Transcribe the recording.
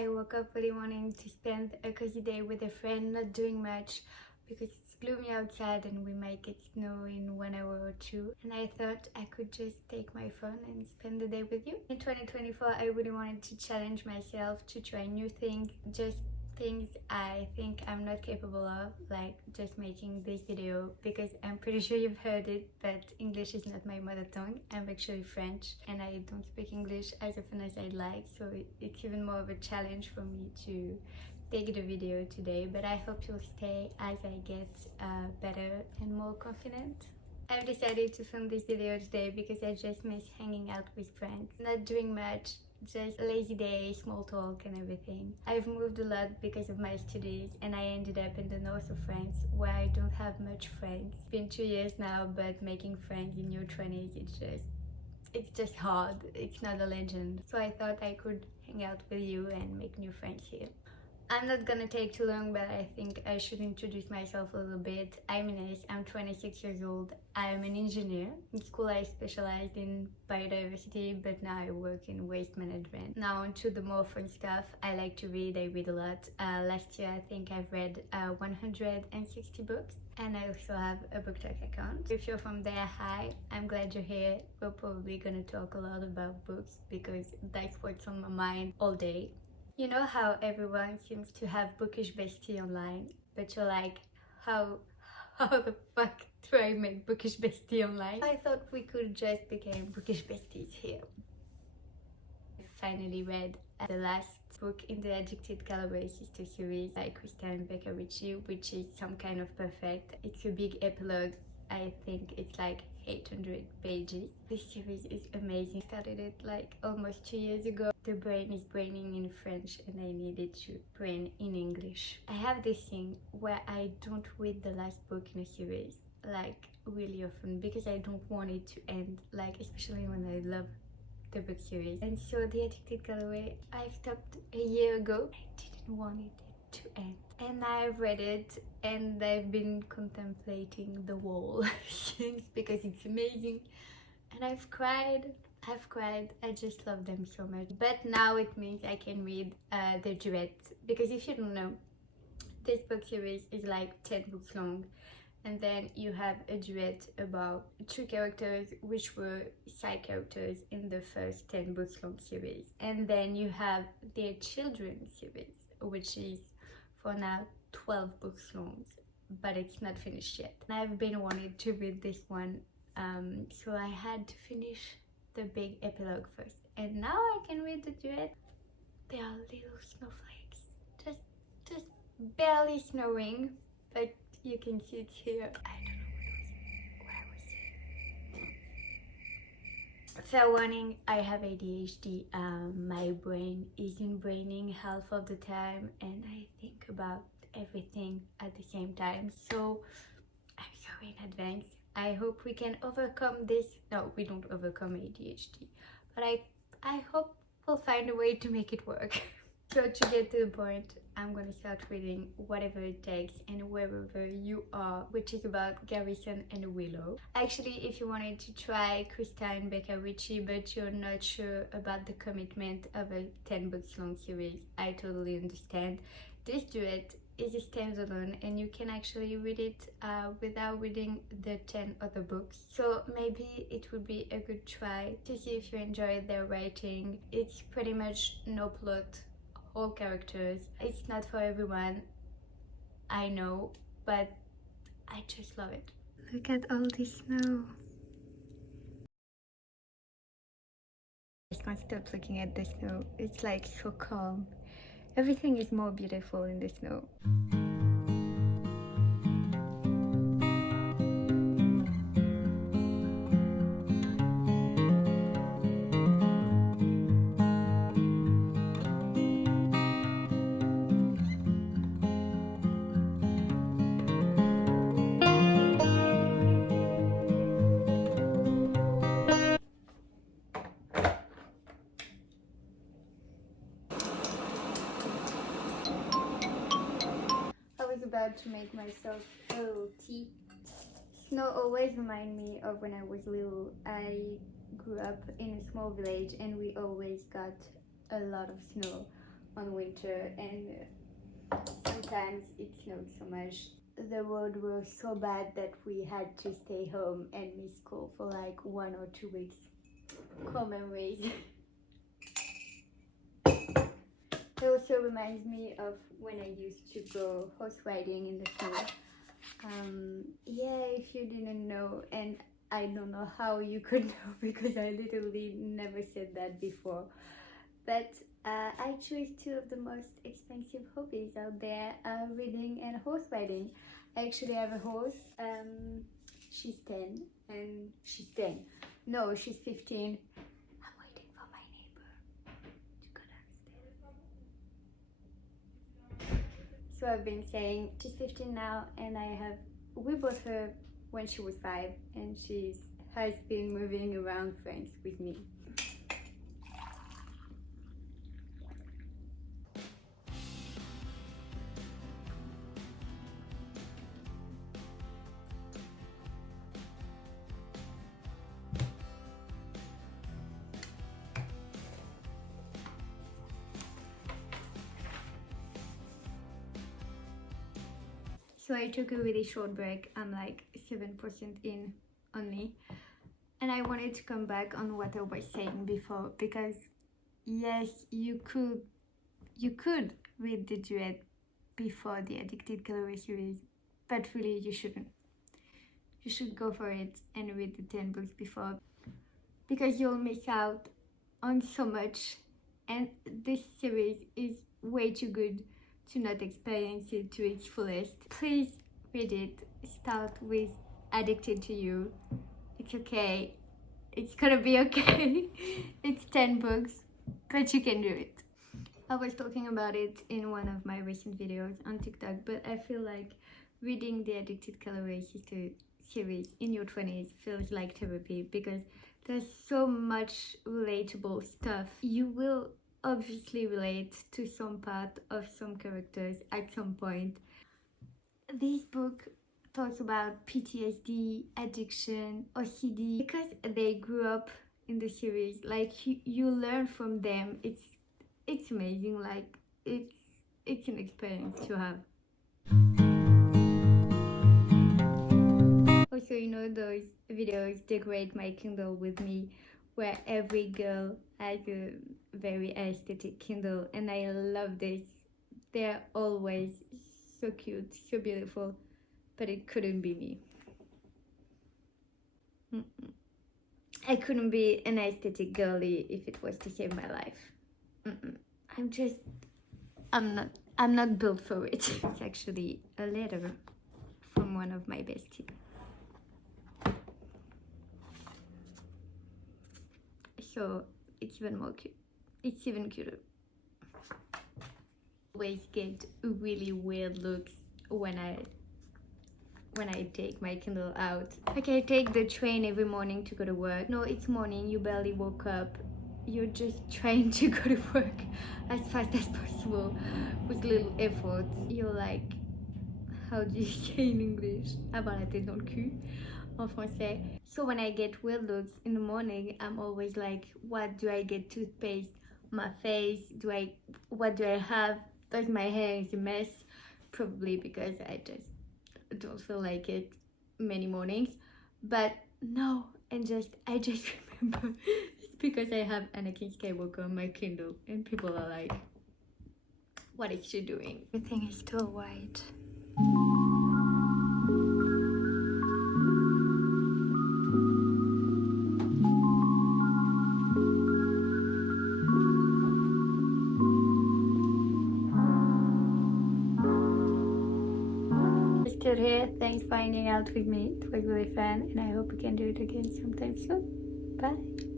I woke up really wanting to spend a cozy day with a friend, not doing much because it's gloomy outside and we might get snow in 1 hour or two. And I thought I could just take my phone and spend the day with you. In 2024, I really wanted to challenge myself to try new things, just things I think I'm not capable of, like just making this video, because I'm pretty sure you've heard it, but English is not my mother tongue. I'm actually French and I don't speak English as often as I'd like, so it's even more of a challenge for me to take the video today. But I hope you'll stay as I get better and more confident. I've decided to film this video today because I just miss hanging out with friends, not doing much, just a lazy day, small talk and everything. I've moved a lot because of my studies and I ended up in the north of France where I don't have much friends. It's been 2 years now, but making friends in your 20s, it's just hard. It's not a legend. So I thought I could hang out with you and make new friends here. I'm not gonna take too long, but I think I should introduce myself a little bit. I'm Inès, I'm 26 years old. I'm an engineer. In school I specialized in biodiversity, but now I work in waste management. Now on to the more fun stuff. I like to read, I read a lot. Last year I think I've read 160 books, and I also have a BookTok account. If you're from there, hi, I'm glad you're here. We're probably gonna talk a lot about books because that's what's on my mind all day. You know how everyone seems to have bookish bestie online, but you're like, how the fuck do I make bookish bestie online? I thought we could just become bookish besties here. I finally read the last book in the Addicted Galway sister series by Krista and Becca Ritchie, which is Some Kind of Perfect. It's a big epilogue. I think it's like 800 pages. This series is amazing. I started it like almost 2 years ago. The brain is braining in French and I needed to brain in English. I have this thing where I don't read the last book in a series like really often because I don't want it to end, like especially when I love the book series. And so the Addicted Galway, I stopped a year ago. I didn't want it to end, and I've read it and I've been contemplating the wall since because it's amazing, and I've cried. I just love them so much. But now it means I can read the duets, because if you don't know, this book series is like 10 books long, and then you have a duet about 2 characters which were side characters in the first 10 books long series, and then you have their children's series, which is for now 12 books long, but it's not finished yet. I've been wanting to read this one, so I had to finish the big epilogue first, and now I can read the duet. They are little snowflakes, just barely snowing, but you can see it's here. I don't know what I was saying. Fair warning, I have ADHD. My brain isn't braining half of the time and I think about everything at the same time, so I'm sorry in advance. I hope we can overcome this. No, we don't overcome ADHD, but I hope we'll find a way to make it work. So to get to the point, I'm gonna start reading Whatever It Takes and Wherever You Are, which is about Garrison and Willow. Actually, if you wanted to try Krista and Becca Ritchie but you're not sure about the commitment of a 10 books long series, I totally understand. This duet is a standalone and you can actually read it without reading the 10 other books. So maybe it would be a good try to see if you enjoy their writing. It's pretty much no plot, all characters. It's not for everyone, I know, but I just love it. Look at all this snow. I just can't stop looking at the snow. It's like so calm. Everything is more beautiful in the snow. About to make myself a little tea. Snow always reminds me of when I was little. I grew up in a small village and we always got a lot of snow. on winter, and sometimes it snowed so much. The road was so bad that we had to stay home and miss school for like 1 or 2 weeks. Cool memories. It also reminds me of when I used to go horse riding in the snow. Yeah, if you didn't know, and I don't know how you could know because I literally never said that before, but I choose two of the most expensive hobbies out there, reading and horse riding. I actually have a horse. She's 10 and she's 10. No, she's 15. I'm waiting for my neighbor to go downstairs. So I've been saying she's 15 now, and we bought her when she was 5, and she has been moving around France with me. So I took a really short break. I'm like 7% in only. And I wanted to come back on what I was saying before, because yes, you could read the duet before the Addicted Gallery series, but really you shouldn't. You should go for it and read the 10 books before, because you'll miss out on so much, and this series is way too good to not experience it to its fullest. Please read it. Start with Addicted to You. It's okay. It's gonna be okay. It's 10 books, but you can do it. I was talking about it in one of my recent videos on TikTok, but I feel like reading the Addicted Gallery series in your 20s feels like therapy, because there's so much relatable stuff. You will obviously relate to some part of some characters at some point. This book talks about PTSD, addiction, OCD, because they grew up in the series. Like you learn from them. It's amazing. Like it's an experience to have. Also, you know those videos, Decorate My Kindle with Me, where every girl has a very aesthetic Kindle, and I love this. They're always so cute, so beautiful, but it couldn't be me. I couldn't be an aesthetic girly if it was to save my life. I'm not built for it. It's actually a letter from one of my besties. So it's even more cute. It's even cuter. Always get really weird looks when I take my Kindle out. Like I take the train every morning to go to work. No, it's morning, you barely woke up. You're just trying to go to work as fast as possible with little effort. You're like, how do you say in English? Avoir la tête dans le cul en français. So when I get weird looks in the morning, I'm always like, what do I get? Toothpaste? My face? What do I have? Does my hair is a mess? Probably because I just don't feel like it many mornings. But no, I just remember it's because I have Anakin Skywalker on my Kindle, and people are like, what is she doing? Everything is still white. Still here. Thanks for hanging out with me. It was really fun, and I hope we can do it again sometime soon. Bye.